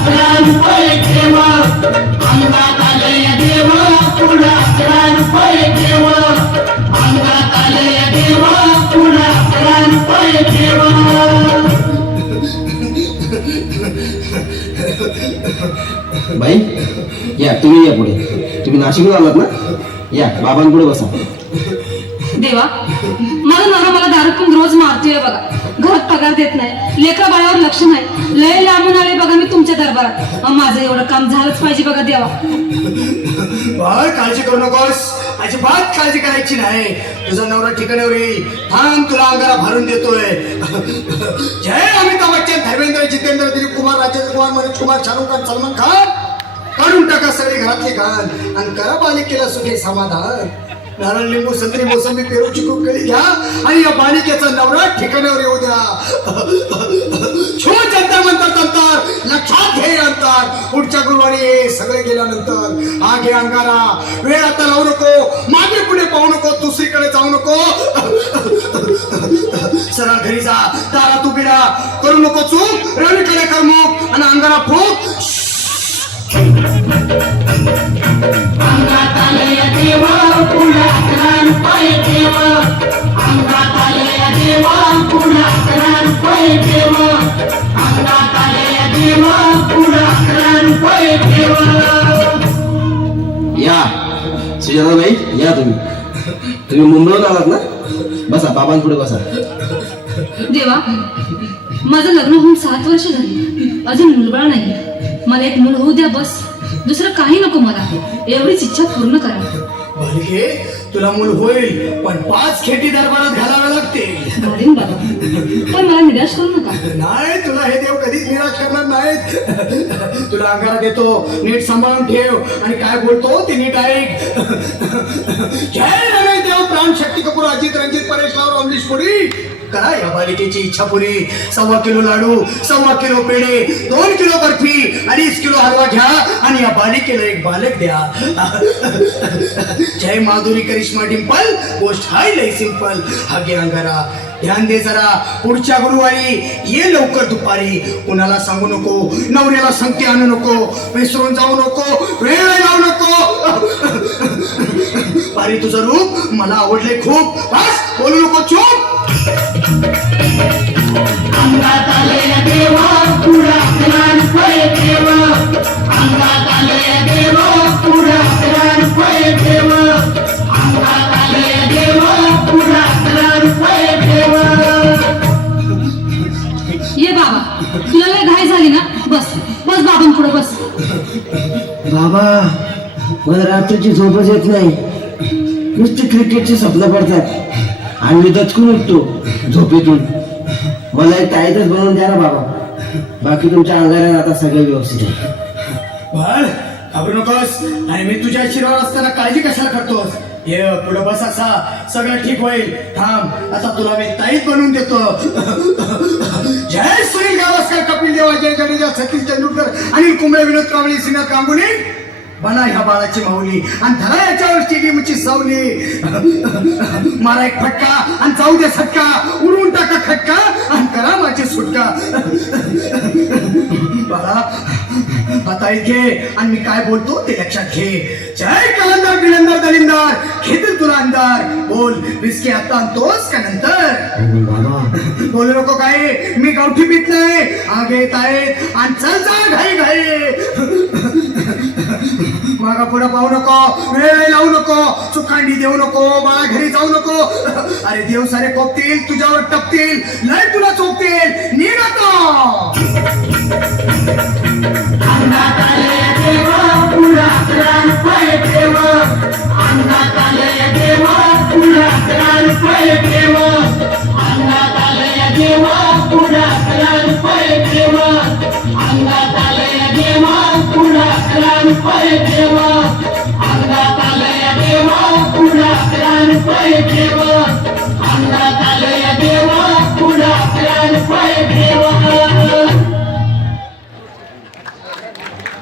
अकरा रुपये ठेव अंगात आले देव पुढे 11 रुपये ठेव अंगात आले देव पुढे 11 रुपये ठेव बाई या तुम्ही या पुढे तुम्ही नाशिकला आलात ना या बाबांपुढे बसा देवा माझा नवरा मला दारू पिऊन रोज मारतोय बघा घरात पगार देत नाही लेकरा बाळावर लक्ष नाही लय लांबून आले बघा मी तुमच्या दरबारात माझं एवढं काम झालंच पाहिजे बघा देवा बाळ काळजी करू नकोस अजिबात काळजी करायची नाही तुझा नवरा ठिकाणावर येईल थांब तुला अंगाला भरून देतोय जय अमिताभ बच्चन धर्मेंद्र जितेंद्र दिलीप कुमार राजेंद्र कुमार मनोज कुमार शाहरुख खान सलमान खान काढून टाका सगळे घरातले घाण आणि करा बालिकेला सुखे समाधान नारळ लिंबू संत्री मोसंबी पेरू चिकू केळी घ्या आणि या बालिकेचा नवरा ठिकाणावर येऊ द्या छो जंतर मंतर तंतर लक्षात घे अंतर पुढच्या गुरुवारी हे सगळे गेल्यानंतर हा घे अंगारा वेळ आता लावू नको मागे पुढे पाहू नको दुसरीकडे जाऊ नको सरळ घरी जा दारात उभिडा करू नको चूक रवीकडे कर मुख आणि अंगारा फूक अंगात आले देव पुढे 11 रुपये ठेव अंगात आले देव पुढे 11 रुपये ठेव अंगात आले देव पुढे 11 रुपये ठेव या सुजाताबाई या तुम्ही मुंबईहून आलात ना बसा बाबांपुढे बसा देवा माझं लग्न होऊन 7 वर्ष झाली अजून मुलबाळ नाही मला एक मूल होऊ द्या बस दुसरं काही नको मला एवढीच इच्छा पूर्ण करा बालिके तुला मूल होईल पण 5 खेटी दरबारात घालावे लागतील घालीन बाबा पण मला निराश करू नका नाही तुला हे देव कधीच निराश करणार नाहीत तुला अंगारा देतो नीट सांभाळून ठेव आणि काय बोलतो ते नीट ऐक जय रमेश देव प्राण शक्ती कपूर अजित रंजित परेश राव अमरीश पुरी करा या बालिकेची इच्छा पुरी 1.25 किलो लाडू 1.25 किलो पेढे 2 किलो बर्फी 2.5 किलो हलवा घ्या आणि या बालिकेला एक बालक द्या जय माधुरी करिश्मा डिंपल गोष्ट हाय लय सिंपल हा घे अंगारा ध्यान दे जरा पुढच्या गुरुवारी ये लवकर दुपारी कुणाला सांगू नको नवऱ्याला संगती आणू नको विसरून जाऊ नको वेळ लावू नको पारी तुझं रूप मला आवडले खूप बस बोलू नको चूप अंगात आले देव पुढे 11 रुपये ठेव अंगात आले देव पुढे 11 रुपये ठेव अंगात आले देव पुढे 11 रुपये ठेव ये बाबा तुला लय घाई झाली ना बस बस बाबांपुढे बस बाबा मला रात्रीची झोपच येत नाही नुसती क्रिकेटची स्वप्न पडतात आणि मी दचकून उठतो झोपेतून मला एक ताईतच बनवून द्या ना बाबा बाकी तुमच्या अंगाऱ्यात आता सगळं व्यवस्थित आहे बाळ घाबरू नकोस आणि मी तुझ्या शिरावर असताना काळजी कशाला करतोस ये पुढे बस असा सगळं ठीक होईल थांब आता तुला मी ताईत बनवून देतो जय सुनील गावस्कर कपिल देव अजय जडेजा सतीश तेंडुलकर अनिल कुंबळे विनोद कांबळे श्रीनाथ गांगुली बना ह्या बाळाची माऊली आणि धरा याच्यावर स्टेडियमची सावली मारा एक फटका आणि जाऊ दे सटका उडवून टाका खटका आणि करा माझी सुटका बाळा आता घे आणि मी काय बोलतो ते लक्षात घे जय कलंदर बिलंदर दलिंदर घेतील तुला अंदर बोल विस्की आता आणतोस का नंतर बोलू नको काय मी गावठी पीत नाही आगे येत आहेत आणि चल जा घाई घाई मागा पुढे पाहू नको वेळ लावू नको चुकांडी देऊ नको बाळा घरी जाऊ नको अरे देव सारे कोपतील तुझ्यावर टपतील लय तुला चोपतील निघ आता अंगात आले देव पुढे 11 रुपये ठेव अंगात आले देव पुढे 11 रुपये ठेव अंगात आले देव पुढे 11 रुपये